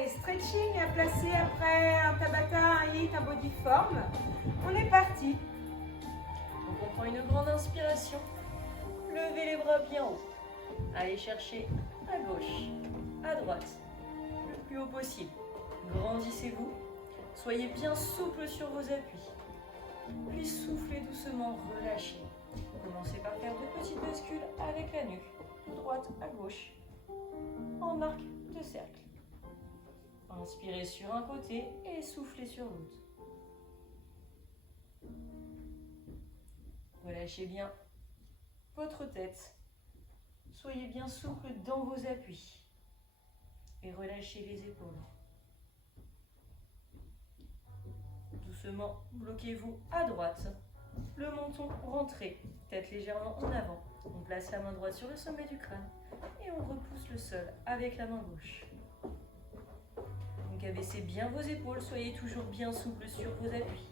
et stretching à placer après un Tabata, un HIIT, un bodyform. On est parti. Donc on prend une grande inspiration. Levez les bras bien haut. Allez chercher à gauche, à droite, le plus haut possible. Grandissez-vous. Soyez bien souple sur vos appuis. Puis soufflez doucement, relâchez. Commencez par faire de petites bascules avec la nuque, de droite à gauche, en marque de cercle. Inspirez sur un côté et soufflez sur l'autre. Relâchez bien votre tête. Soyez bien souple dans vos appuis. Et relâchez les épaules. Doucement, bloquez-vous à droite. Le menton rentré, tête légèrement en avant. On place la main droite sur le sommet du crâne et on repousse le sol avec la main gauche. Donc abaissez bien vos épaules, soyez toujours bien souple sur vos appuis.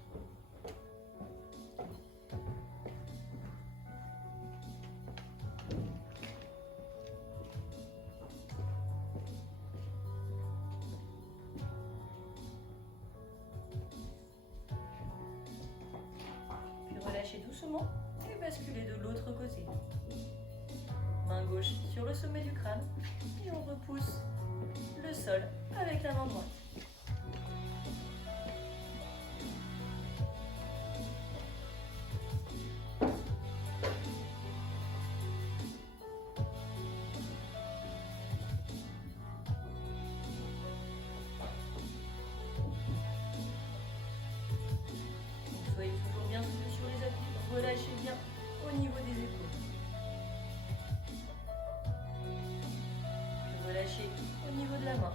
Puis relâchez doucement et basculez de l'autre côté. Main gauche sur le sommet du crâne et on repousse le sol avec la main droite. Donc soyez toujours bien souple sur les appuis, relâchez bien au niveau des épaules. Relâchez au niveau de la main.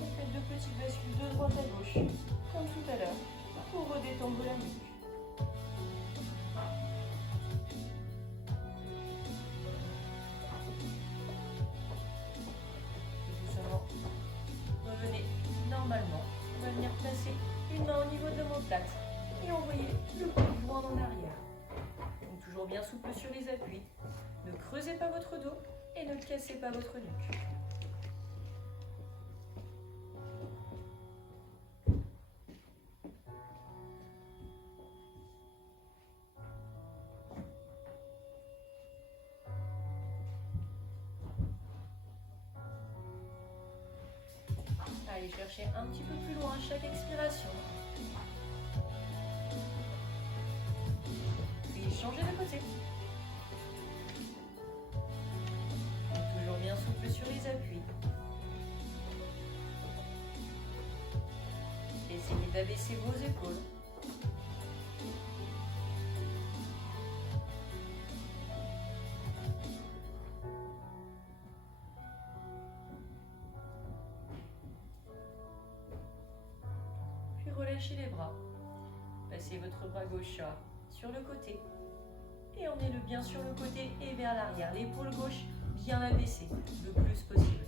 Et faites de petites bascules de droite à gauche, comme tout à l'heure, pour redétendre la nuque. Et doucement, revenez normalement. On va venir placer une main au niveau de l'omoplate et envoyer le coude droit en arrière. Donc toujours bien souple sur les appuis. Ne creusez pas votre dos et ne cassez pas votre nuque. Allez chercher un petit peu plus loin chaque expiration. Puis changez de côté. Et toujours bien souple sur les appuis. Essayez d'abaisser vos épaules. Puis relâchez les bras. Passez votre bras gauche sur le côté. Et emmenez-le bien sur le côté et vers l'arrière. L'épaule gauche bien abaissée, le plus possible.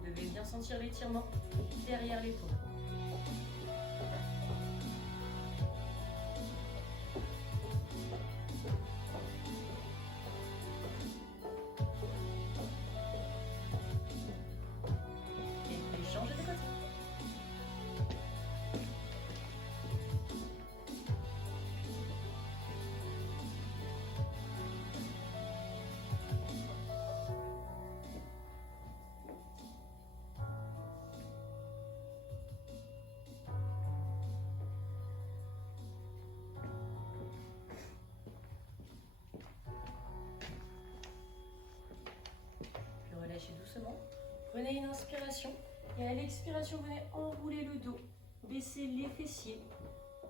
Vous devez bien sentir l'étirement derrière l'épaule. Et puis changez de côté. Relâchez doucement. Prenez une inspiration et à l'expiration, venez enrouler le dos, baissez les fessiers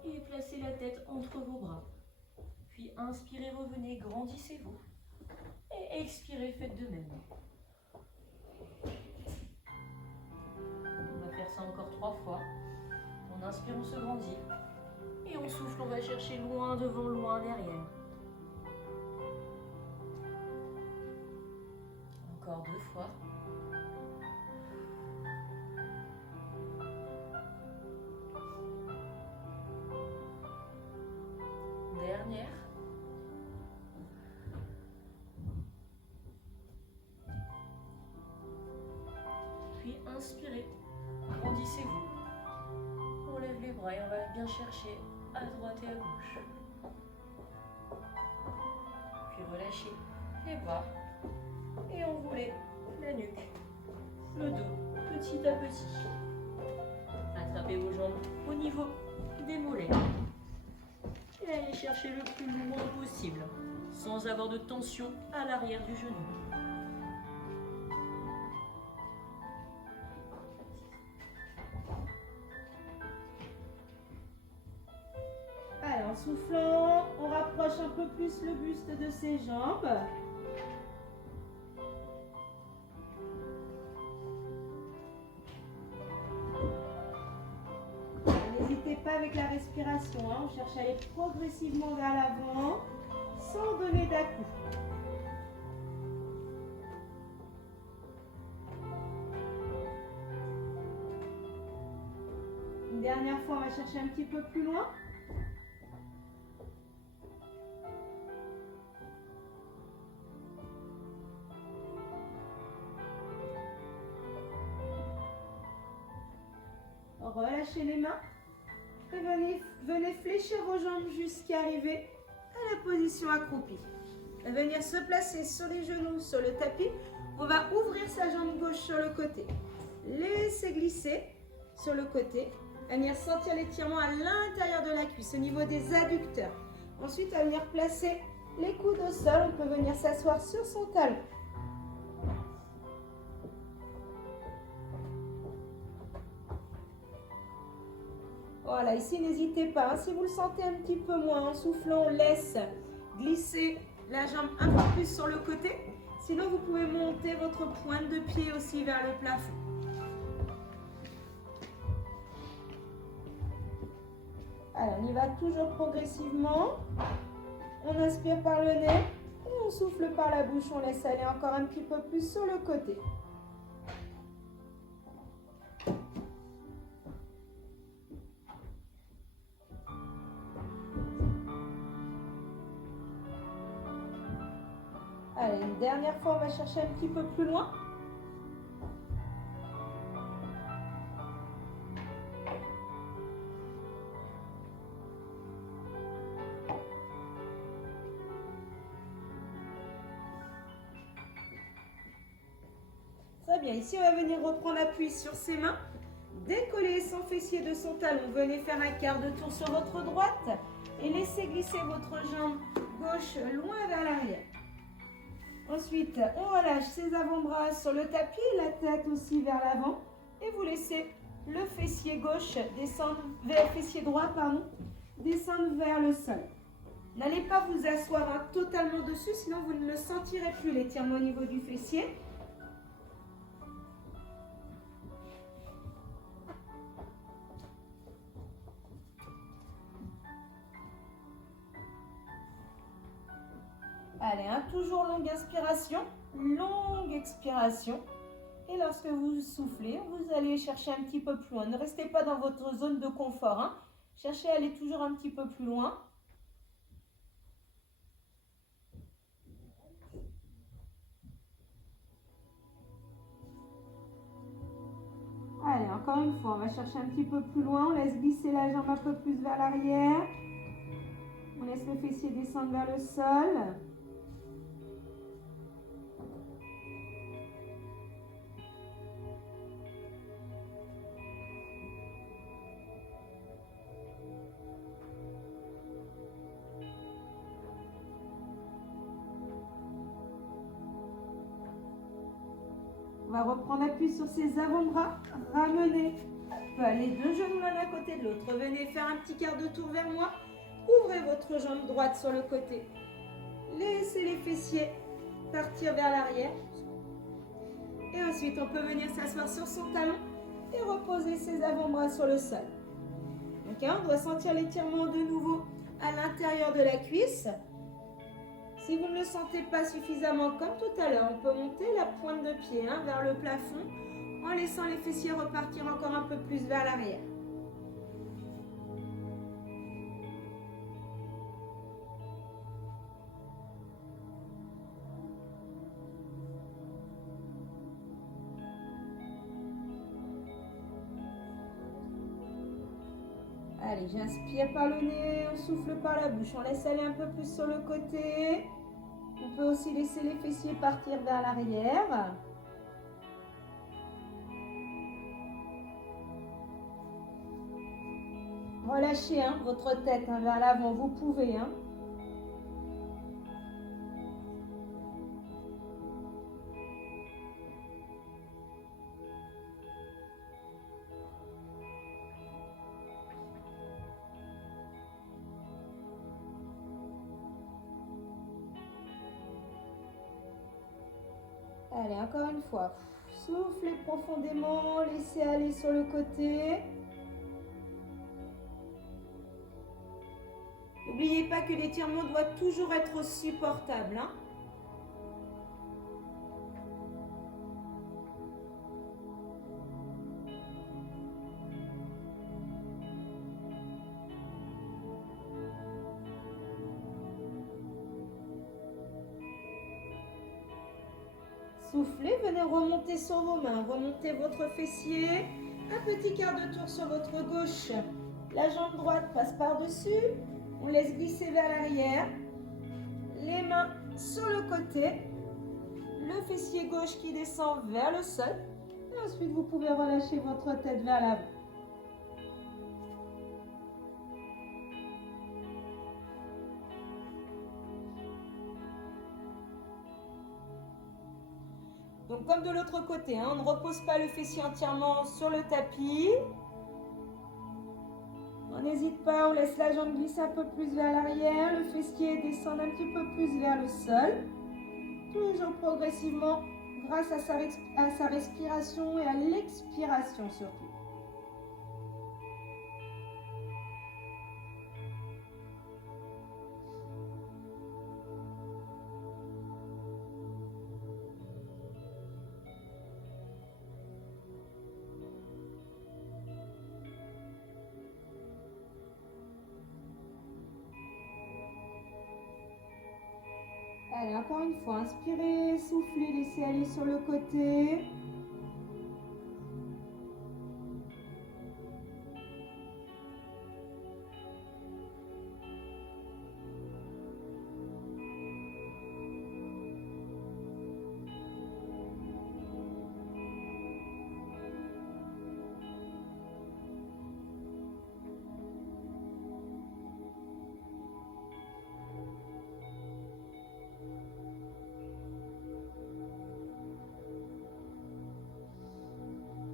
et placez la tête entre vos bras. Puis inspirez, revenez, grandissez-vous. Et expirez, faites de même. On va faire ça encore 3 fois. On inspire, on se grandit. Et on souffle, on va chercher loin devant, loin derrière. Encore 2 fois. Dernière. bras et on va bien chercher à droite et à gauche. Puis relâchez les bras et enroulez la nuque, le dos, petit à petit. Attrapez vos jambes au niveau des mollets. Et allez chercher le plus loin possible, sans avoir de tension à l'arrière du genou. Allez, en soufflant, on rapproche un peu plus le buste de ses jambes. N'hésitez pas avec la respiration, hein. On cherche à aller progressivement vers l'avant, sans donner d'à-coups. Une dernière fois, on va chercher un petit peu plus loin. Relâchez les mains et venez fléchir vos jambes jusqu'à arriver à la position accroupie. Venir se placer sur les genoux sur le tapis. On va ouvrir sa jambe gauche sur le côté. Laissez glisser sur le côté. Venir sentir l'étirement à l'intérieur de la cuisse, au niveau des adducteurs. Ensuite, à venir placer les coudes au sol. On peut venir s'asseoir sur son talon. Voilà, ici, n'hésitez pas. Hein, si vous le sentez un petit peu moins, en soufflant, on laisse glisser la jambe un peu plus sur le côté. Sinon, vous pouvez monter votre pointe de pied aussi vers le plafond. Alors, on y va toujours progressivement. On inspire par le nez et on souffle par la bouche. On laisse aller encore un petit peu plus sur le côté. Allez, une dernière fois, on va chercher un petit peu plus loin. Très bien, ici on va venir reprendre appui sur ses mains. Décoller son fessier de son talon. Venez faire un quart de tour sur votre droite et laissez glisser votre jambe gauche loin vers l'arrière. Ensuite, on relâche ses avant-bras sur le tapis, la tête aussi vers l'avant. Et vous laissez le fessier gauche descendre vers le fessier droit, descendre vers le sol. N'allez pas vous asseoir totalement dessus, sinon vous ne le sentirez plus, l'étirement au niveau du fessier. Allez, toujours longue inspiration, longue expiration. Et lorsque vous soufflez, vous allez chercher un petit peu plus loin. Ne restez pas dans votre zone de confort. Hein. Cherchez à aller toujours un petit peu plus loin. Allez, encore une fois, on va chercher un petit peu plus loin. On laisse glisser la jambe un peu plus vers l'arrière. On laisse le fessier descendre vers le sol. On va reprendre appui sur ses avant-bras, ramenez les deux genoux l'un à côté de l'autre. Venez faire un petit quart de tour vers moi. Ouvrez votre jambe droite sur le côté. Laissez les fessiers partir vers l'arrière. Et ensuite, on peut venir s'asseoir sur son talon et reposer ses avant-bras sur le sol. Okay, on doit sentir l'étirement de nouveau à l'intérieur de la cuisse. Si vous ne le sentez pas suffisamment comme tout à l'heure, on peut monter la pointe de pied vers le plafond en laissant les fessiers repartir encore un peu plus vers l'arrière. Allez, j'inspire par le nez, on souffle par la bouche, on laisse aller un peu plus sur le côté. On peut aussi laisser les fessiers partir vers l'arrière. Relâchez votre tête vers l'avant, vous pouvez. Allez, encore une fois. Soufflez profondément, laissez aller sur le côté. N'oubliez pas que l'étirement doit toujours être supportable. Soufflez, venez remonter sur vos mains, remontez votre fessier, un petit quart de tour sur votre gauche. La jambe droite passe par-dessus, on laisse glisser vers l'arrière, les mains sur le côté, le fessier gauche qui descend vers le sol. Et ensuite, vous pouvez relâcher votre tête vers l'avant. Donc comme de l'autre côté, on ne repose pas le fessier entièrement sur le tapis. On n'hésite pas, on laisse la jambe glisser un peu plus vers l'arrière, le fessier descend un petit peu plus vers le sol. Toujours progressivement grâce à sa respiration et à l'expiration surtout. Allez, encore une fois, inspirez, soufflez, laissez aller sur le côté.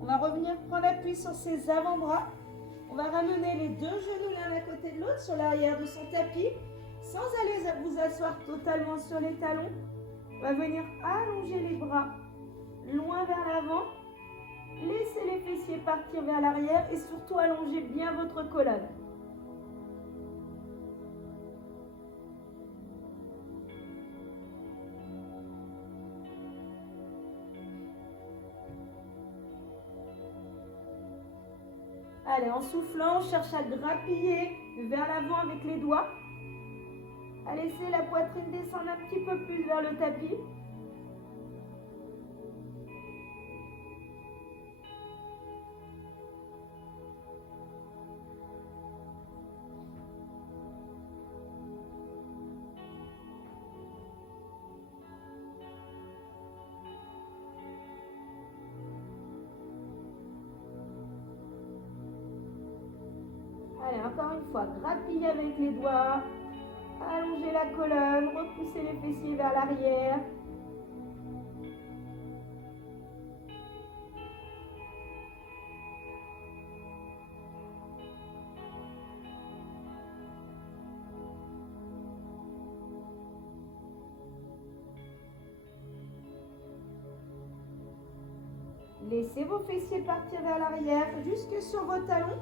On va revenir prendre appui sur ses avant-bras. On va ramener les deux genoux l'un à côté de l'autre sur l'arrière de son tapis, sans aller vous asseoir totalement sur les talons. On va venir allonger les bras loin vers l'avant. Laissez les fessiers partir vers l'arrière et surtout allongez bien votre colonne. Allez, en soufflant, on cherche à grappiller vers l'avant avec les doigts. À laisser la poitrine descendre un petit peu plus vers le tapis. Allez, encore une fois, grappillez avec les doigts, allongez la colonne, repoussez les fessiers vers l'arrière. Laissez vos fessiers partir vers l'arrière, jusque sur vos talons.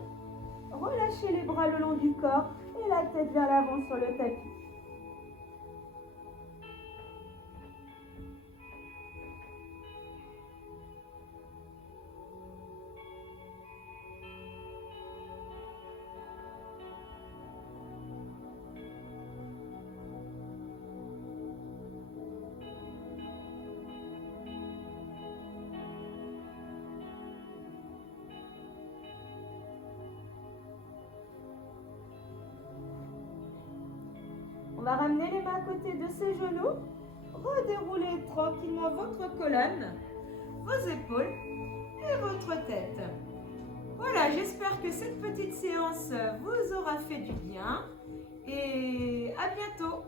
Relâchez les bras le long du corps et la tête vers l'avant sur le tapis. va ramener les mains à côté de ses genoux. Redéroulez tranquillement votre colonne, vos épaules et votre tête. Voilà, j'espère que cette petite séance vous aura fait du bien et à bientôt.